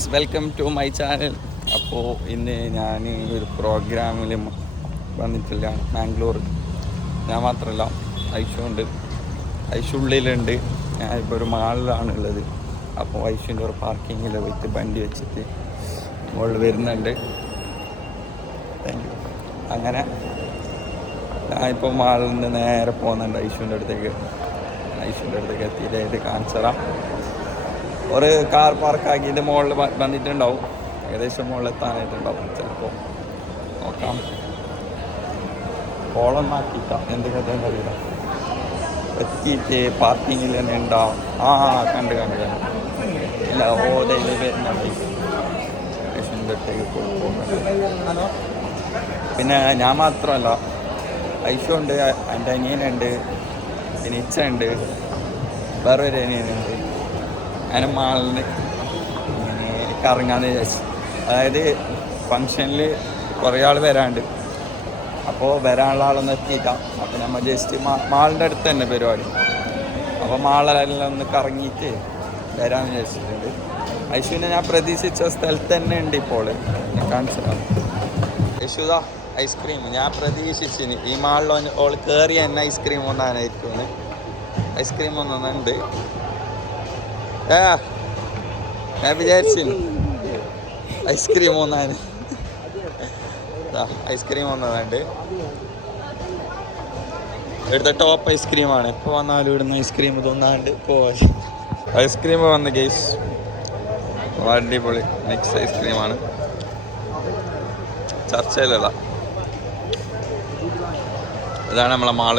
Guys welcome to my channel അപ്പോൾ ഇന്ന് ഞാൻ ഒരു പ്രോഗ്രാമിൽ വന്നിട്ടില്ല മാംഗ്ലൂർ ഞാൻ മാത്രമല്ല ഐഷു ഉണ്ട്. ഐഷു ഉള്ളിലുണ്ട്. ഞാനിപ്പോൾ ഒരു മാളിലാണ് ഉള്ളത്. അപ്പോൾ ഐഷുവിന്റെ ഒരു പാർക്കിങ്ങിൽ പോയിട്ട് വണ്ടി വെച്ചിട്ട് മുകളിൽ വരുന്നുണ്ട്. താങ്ക് യു അങ്ങനെ ഞാനിപ്പോൾ മാളിൽ നിന്ന് നേരെ പോകുന്നുണ്ട് ഐഷുവിന്റെ അടുത്തേക്ക്. ഐഷുവിന്റെ അടുത്തേക്ക് എത്തിയിട്ട് കാണിച്ചു തരാം. ഒരു കാർ പാർക്കാക്കിയിട്ട് മുകളിൽ വന്നിട്ടുണ്ടാവും. ഏകദേശം മുകളിൽ എത്താനായിട്ടുണ്ടാവും ചിലപ്പോൾ നോക്കാം കോളം ആക്കിക്കാം എന്ത് കഥ എത്തിയിട്ട് പാർക്കിങ്ങിൽ തന്നെ ഉണ്ടാവും. ആ കണ്ട് കണ്ട് ഇല്ല ഓതയിൽ വരുന്നുണ്ട് പിന്നെ ഞാൻ മാത്രമല്ല ഐഷുണ്ട് എന്റെ അനിയനുണ്ട് പിന്നെ ഇച്ച ഉണ്ട് വേറൊരു അനിയനുണ്ട്. അങ്ങനെ മാളിന് കറങ്ങാന്ന് വിചാരിച്ചു. അതായത് ഫങ്ഷനിൽ കുറേ ആൾ വരാണ്ട്. അപ്പോൾ വരാനുള്ള ആളൊന്നും എത്തിയില്ല. അപ്പോൾ നമ്മൾ ജസ്റ്റ് മാളിന്റെ അടുത്ത് തന്നെ പരിപാടി. അപ്പോൾ മാളിലെല്ലാം ഒന്ന് കറങ്ങിയിട്ട് വരാമെന്ന് വിചാരിച്ചിട്ടുണ്ട്. ഐശുവിനെ ഞാൻ പ്രതീക്ഷിച്ച സ്ഥലത്ത് തന്നെ ഉണ്ട് ഇപ്പോൾ ഞാൻ കാണിച്ചു തരാം. യശുദ ഐസ്ക്രീം. ഞാൻ പ്രതീക്ഷിച്ചിന് ഈ മാളിൽ ഓൾ കയറി തന്നെ ഐസ്ക്രീം ഒന്നാനായിരിക്കും ഐസ്ക്രീം ഒന്നുണ്ട് ഏ ഞാൻ വിചാരിച്ചിന്. ഐസ്ക്രീം ഒന്നാണ് ഐസ്ക്രീം ഒന്നതുണ്ട് ഇവിടുത്തെ ടോപ്പ് ഐസ്ക്രീമാണ് ഇപ്പോൾ വന്നാലും ഇവിടുന്ന് ഐസ്ക്രീം ഇതൊന്നാണ്ട് പോവാ ഐസ്ക്രീം വന്ന കേസ് അടിപൊളി മിക്സ് ഐസ്ക്രീമാണ് ചർച്ചയിലുള്ള ഇതാണ് നമ്മളെ മാൾ.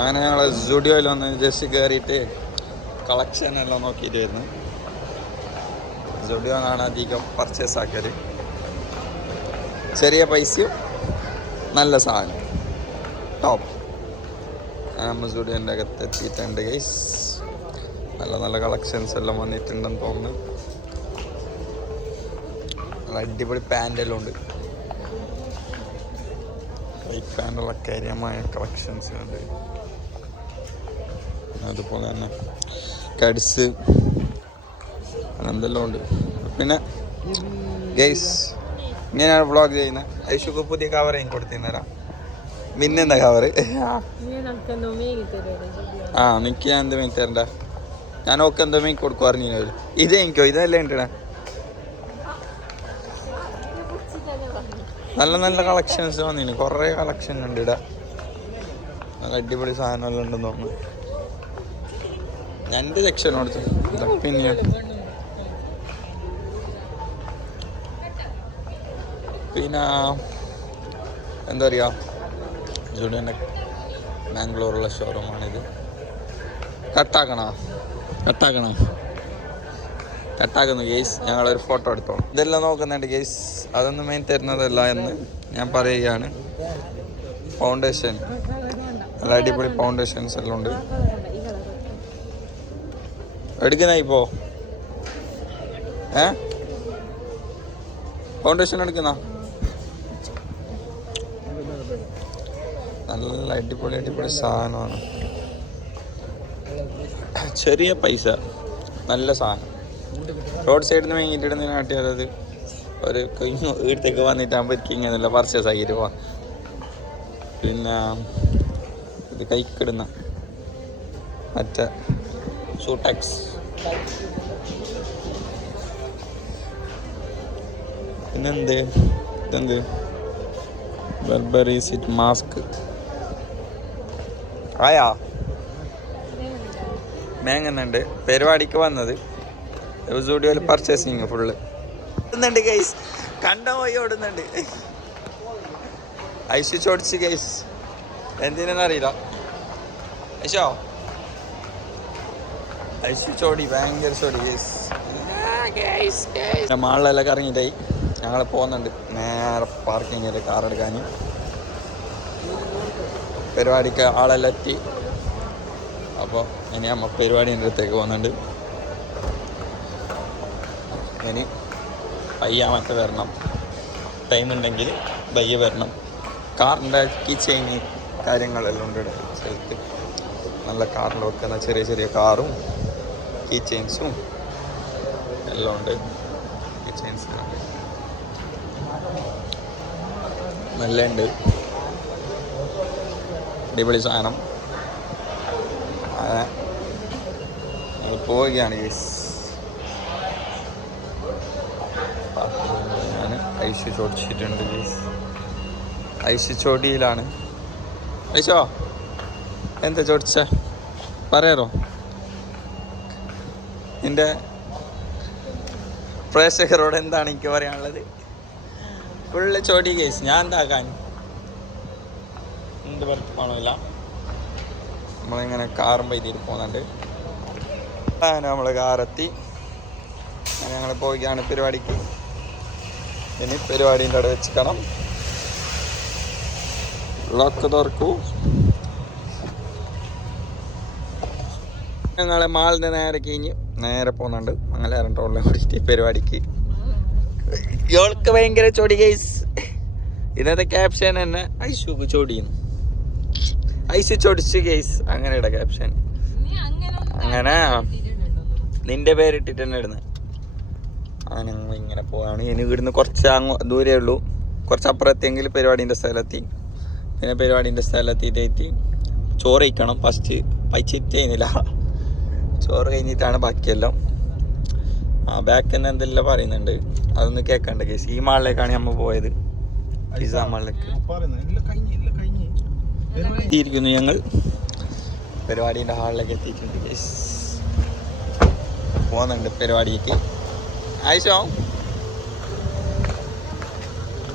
അങ്ങനെ ഞങ്ങൾ സ്റ്റുഡിയോയിൽ വന്ന് ജസ്റ്റ് കയറിയിട്ട് കളക്ഷൻ എല്ലാം നോക്കിയിട്ട് വരുന്നു. സ്റ്റുഡിയോന്നാണ് അധികം പർച്ചേസ് ആക്കിയത് ചെറിയ പൈസയും നല്ല സാധനം. ടോപ്പ് നമ്മൾ സ്റ്റുഡിയോന്റെ അകത്ത് എത്തിയിട്ടുണ്ട് ഗൈസ് നല്ല നല്ല കളക്ഷൻസ് എല്ലാം വന്നിട്ടുണ്ടെന്ന് തോന്നുന്നു. അടിപൊളി പാന്റെല്ലാം ഉണ്ട്. വൈറ്റ് പാന്റുള്ള കാര്യമായ കളക്ഷൻസ് ഉണ്ട്. അതുപോലെ തന്നെ കടിസ് എന്തെല്ലാം ഉണ്ട്. പിന്നെ ഗൈസ് ഇങ്ങനെയാണ് വ്ളോഗ് ചെയ്യുന്നത് ഐഷുക്ക് പുതിയ കവർ എനിക്ക് കൊടുത്തിരുന്നേരാം മിന്നെന്താ കവർ ആ നിക്ക് ഞാൻ എന്ത് മേക്ക് തരണ്ട. ഞാൻ ഒക്കെ എന്തോ മേക്ക് കൊടുക്കും അറിഞ്ഞു ഇത് എനിക്കോ? ഇതല്ലേ ഉണ്ടടാ നല്ല നല്ല കളക്ഷൻസ് വന്നിന്. കുറേ കളക്ഷൻ ഉണ്ട് ഇടാ നല്ല അടിപൊളി സാധനമെല്ലാം ഉണ്ടെന്ന് തോന്നുന്നു. എന്റെ കൊടുത്തു ഇതാ പിന്നെ പിന്നെ എന്താ പറയുക ജുഡിയന്റെ ബാംഗ്ലൂറുള്ള ഷോറൂമാണിത് കട്ടാക്കണോ? കട്ടാക്കണോ? കട്ടാക്കുന്നു ഗേസ് ഞങ്ങളൊരു ഫോട്ടോ എടുത്തോളാം. ഇതെല്ലാം നോക്കുന്നുണ്ട് ഗേസ് അതൊന്നും മെയിൻ തരുന്നതല്ല എന്ന് ഞാൻ പറയുകയാണ്. ഫൗണ്ടേഷൻ നല്ല അടിപൊളി ഫൗണ്ടേഷൻസ് എല്ലാം ഉണ്ട്. എടുക്കുന്ന ഇപ്പോ. ഏ? ഫൗണ്ടേഷൻ എടുക്കുന്ന? നല്ല അടിപൊളി അടിപൊളി സാധനമാണ്. ചെറിയ പൈസ. നല്ല സാധനം. റോഡ് സൈഡിൽ നിന്ന് വാങ്ങിയിട്ട് ഇടുന്ന നാട്ടിയത് ഒരു കുഞ്ഞു വീട്ടിലേക്ക് വന്നിട്ടാകുമ്പോൾ നല്ല പർച്ചേസ് ആക്കിയിട്ട് പോവാം. പിന്നെ ഇത് കൈക്കിടുന്ന മറ്റേ സൂടെക്സ് പിന്നെന്ത്? ഇതെന്ത്? ബർബറി സിറ്റ് മാസ്ക് ആയാ? മേങ്ങുന്നുണ്ട്. പരിപാടിക്ക് വന്നത്. സ്റ്റുഡിയോയിൽ പർച്ചേസിങ് ഫുള്ള് ഓടുന്നുണ്ട് ഗൈസ് കണ്ട? പോയി ഓടുന്നുണ്ട്. ഐശു ചോടിച്ച് ഗൈസ് എന്തിനെന്നറിയില്ല ഐശോ? ചോടി ഭയങ്കര ചോടി ഗൈസ് മാളിലെല്ലാം കറങ്ങിയിട്ടായി. ഞങ്ങൾ പോകുന്നുണ്ട്. നേരെ പാർക്കിങ്ങിൽ കാർ എടുക്കാൻ. പരിപാടിക്ക് ആളെല്ലാം എത്തി. അപ്പോൾ ഇനി അമ്മ പരിപാടിന്റെ അടുത്തേക്ക് പോകുന്നുണ്ട്. ഇനി പയ്യാമത്തെ വരണം. ടൈം ഉണ്ടെങ്കിൽ പയ്യ വരണം. കാറിന്റെ കീ ചെയിൻ കാര്യങ്ങളെല്ലാം ഉണ്ട് സ്ഥലത്ത് നല്ല കാറിൽ വെക്കുന്ന ചെറിയ ചെറിയ കാറും കീ ചെയിൻസും എല്ലാം ഉണ്ട്. കീ ചെയിൻസ് നല്ല ഉണ്ട്. അടിപൊളി സാധനം. പോവുകയാണ് ഗീസ് ഞാൻ ഐസ് ചോദിച്ചിട്ടുണ്ട് ഗീസ് ഐസ് ചോടിയിലാണ്. ഐശോ എന്താ ചോദിച്ച? പറയാറോ നിന്റെ പ്രേക്ഷകരോട് എന്താണ് എനിക്ക് പറയാനുള്ളത്? ഫുള്ള് ചോടി കേസ് ഞാൻ എന്താക്കാൻ എന്ത് പണമില്ല നമ്മളിങ്ങനെ കാറും വൈദ്യുതി പോകുന്നുണ്ട്. അങ്ങനെ നമ്മൾ കാറെത്തി. ഞങ്ങൾ പോവുകയാണ് പരിപാടിക്ക്. ഇനി പരിപാടിന്റെ അവിടെ വെച്ചിക്കണം. ലോക്ക് തുറക്കൂ. ഞങ്ങളെ മാളിന്റെ നേരെ കഴിഞ്ഞ് നേരെ പോകുന്നുണ്ട് മംഗലാരം കുറിച്ചിട്ട് പരിപാടിക്ക്. ഇയാൾക്ക് ഭയങ്കര ചൊടി കേസ് ഇന്നത്തെ ക്യാപ്ഷൻ തന്നെ ഐശു ചൊടിയുന്നു ഐസ് ചൊടിച്ച് കേസ് അങ്ങനെയുടെ ക്യാപ്ഷൻ അങ്ങനെ നിന്റെ പേരിട്ടിട്ട് തന്നെ ഇടുന്നത് അങ്ങനെ ഇങ്ങനെ പോവാണ്. ഇനി ഇവിടുന്ന് കുറച്ച് അങ്ങ് ദൂരേ ഉള്ളൂ. കുറച്ച് അപ്പുറത്തെങ്കിൽ പരിപാടിന്റെ സ്ഥലത്തി. പിന്നെ പരിപാടിന്റെ സ്ഥലത്തിട്ട് ചോറ് കഴിക്കണം. ഫസ്റ്റ് പൈച്ചിട്ടേനില്ല ചോറ് കഴിഞ്ഞിട്ടാണ് ബാക്കിയെല്ലാം. ആ ബാക്ക് തന്നെ എന്തെല്ലാം പറയുന്നുണ്ട്? അതൊന്ന് കേൾക്കണ്ട കേസ്. ഈ മാളിലേക്കാണ് നമ്മൾ പോയത്. പിസ മാളിലേക്ക്. എത്തിയിരിക്കുന്നു ഞങ്ങൾ. പരിപാടീന്റെ ഹാളിലേക്ക് എത്തിയിട്ടുണ്ട് കേസ്. പോകുന്നുണ്ട് പരിപാടിക്ക്. ആയിഷോ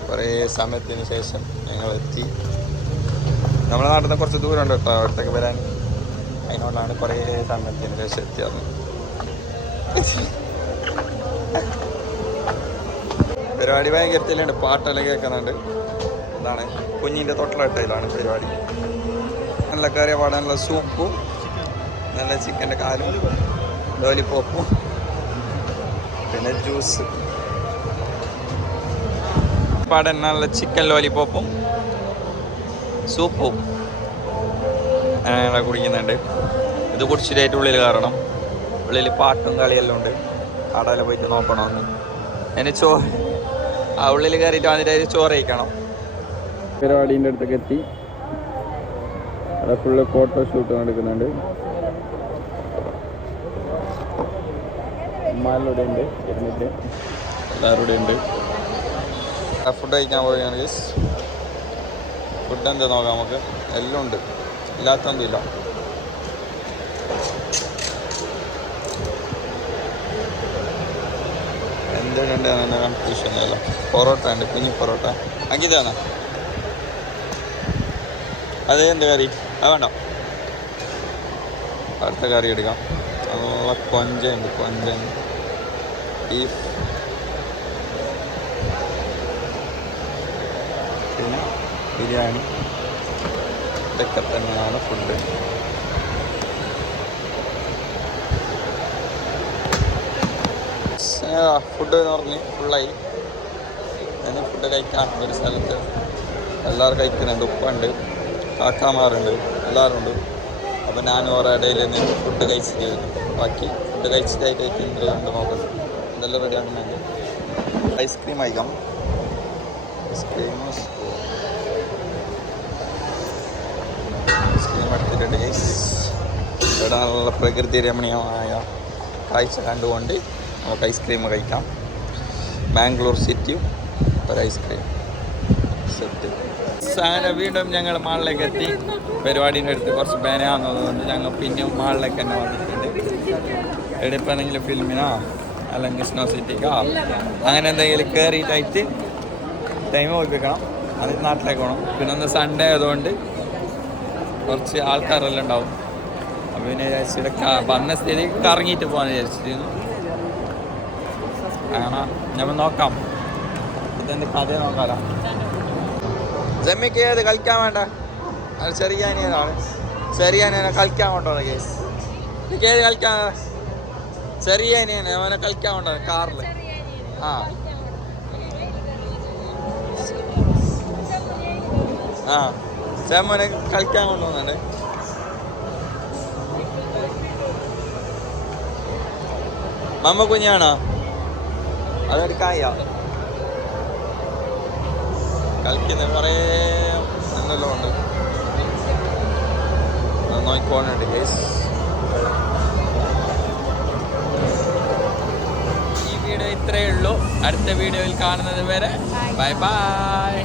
കുറേ സമയത്തിന് ശേഷം ഞങ്ങൾ എത്തി നമ്മുടെ നാട്ടിൽ നിന്ന് കുറച്ച് ദൂരമുണ്ട് കേട്ടോ അവിടത്തേക്ക് വരാൻ. അതിനോടാണ് കുറേ സമയത്തിന് ശേഷം എത്തിയത് പരിപാടി ഭയങ്കരത്തിലുണ്ട്. പാട്ടെല്ലാം കേൾക്കുന്നുണ്ട്. എന്താണ്? കുഞ്ഞിന്റെ തൊട്ടിലിട്ടയിലാണ് പരിപാടി. നല്ല കറിയ പാടാനുള്ള സൂപ്പും നല്ല ചിക്കന്റെ കാലും ലോലിപ്പോപ്പും പിന്നെ ജ്യൂസ്. പാടാൻ നല്ല ചിക്കൻ ലോലിപ്പോപ്പും സൂപ്പും. അങ്ങനെ കുടിക്കുന്നുണ്ട് ഇത് കുടിച്ചിട്ടായിട്ട് ഉള്ളിൽ കയറണം. ഉള്ളിൽ പാട്ടും കളിയെല്ലാം ഉണ്ട്. കടയിൽ പോയിട്ട് നോക്കണമെന്ന്. അതിന് ചോ ആ ഉള്ളിൽ കയറിയിട്ട് വന്നിട്ട് അതിൽ ചോറ് കഴിക്കണം. പരിപാടീന്റെ അടുത്തൊക്കെ എത്തി. അവിടെ ഫുള്ള് ഫോട്ടോ ഷൂട്ട് നടക്കുന്നുണ്ട്. ഉമ്മാരുടെ ഉണ്ട് ഇരുന്നിട്ട്. എല്ലാവരുടെ ഉണ്ട്. ഫുഡ് കഴിക്കാൻ പോവുകയാണ് ഫുഡ് എന്താ നോക്കാം നമുക്ക്? എല്ലാം ഉണ്ട്. ഇല്ലാത്തൊന്നുമില്ല എന്തുണ്ട് തന്നെ കൺഫ്യൂഷൻ ഇല്ല പൊറോട്ട ഉണ്ട് കുഞ്ഞു പൊറോട്ട. അങ്കിതാണ്? അത് എന്ത് കറി? അത് വേണ്ട. അടുത്ത കറി എടുക്കാം. നല്ല കൊഞ്ചുണ്ട് കൊഞ്ചൻ ബീഫ് ബിരിയാണി. ഇതൊക്കെ തന്നെയാണ് ഫുഡ് ഫുഡ് എന്ന് പറഞ്ഞ് ഫുള്ളായി ഞാൻ ഫുഡ് കഴിക്കാൻ ഒരു സ്ഥലത്ത്. എല്ലാവരും കഴിക്കുന്നുണ്ട് ഉപ്പുണ്ട് കാക്കാമാറുണ്ട് എല്ലാവരും ഉണ്ട്. അപ്പോൾ ഞാൻ ഓരോ ഇടയിൽ നിന്ന് ഫുഡ് കഴിച്ചിട്ട് ബാക്കി ഫുഡ് കഴിച്ചിട്ടായിട്ട് കണ്ട് നോക്കുന്നത് ഇതെല്ലാം റെഡി ആക്കുന്നുണ്ട് ഐസ്ക്രീം കഴിക്കാം. ഐസ്ക്രീം ഗൈസ് ഇവിടെ നല്ല പ്രകൃതി രമണീയമായ കാഴ്ച കണ്ടുകൊണ്ട് നമുക്ക് ഐസ്ക്രീം കഴിക്കാം. ബാംഗ്ലൂർ സിറ്റിയും ഒരു ഐസ്ക്രീം സെറ്റ് സാധന വീണ്ടും ഞങ്ങൾ മാളിലേക്ക് എത്തി. പരിപാടീന്റെ അടുത്ത് കുറച്ച് ബാനാന്നതുകൊണ്ട് ഞങ്ങൾ പിന്നെ മാളിലേക്ക് തന്നെ വന്നിട്ടുണ്ട്. എടുപ്പാണെങ്കിൽ ഫിലിമിനോ അല്ലെങ്കിൽ സ്നോ സിറ്റിക്കോ അങ്ങനെ എന്തെങ്കിലും കയറിയിട്ടായിട്ട് ടൈം ഒപ്പിക്കണം അത് നാട്ടിലേക്ക് പോകണം. പിന്നെ ഒന്ന് സൺഡേ ആയതുകൊണ്ട് കുറച്ച് ആൾക്കാരെല്ലാം ഉണ്ടാവും. അപ്പോൾ പിന്നെ വിചാരിച്ചിട്ട് വന്ന സ്ഥിതിക്ക് കറങ്ങിയിട്ട് പോകാൻ വിചാരിച്ചിരുന്നു. അങ്ങനെ നമ്മൾ നോക്കാം. ഇതെന്റെ കഥ നോക്കാലോ. ജമ്മിക്ക് ഏത് കളിക്കാൻ വേണ്ട? അത് ചെറിയ അനിയനാണ്. ചെറിയ അനിയനെ കളിക്കാൻ കൊണ്ടുപോകണം കേസ് ഏത് കളിക്കാൻ ചെറിയ അനിയനെ അവനെ കളിക്കാൻ കൊണ്ടുപോകണം കാറിൽ ആ. ആ. ചേമ്മനെ കളിക്കാൻ കൊണ്ടുവന്നാണ് മമ്മ കുഞ്ഞാണോ അതൊരു കായ കളിക്കുന്ന കുറേ നല്ലല്ലോ ഉണ്ട് നോക്കിക്കോണുണ്ട് കേസ് ഈ വീഡിയോ ഇത്രയേ ഉള്ളൂ. അടുത്ത വീഡിയോയിൽ കാണുന്നത് വരെ ബൈ ബൈ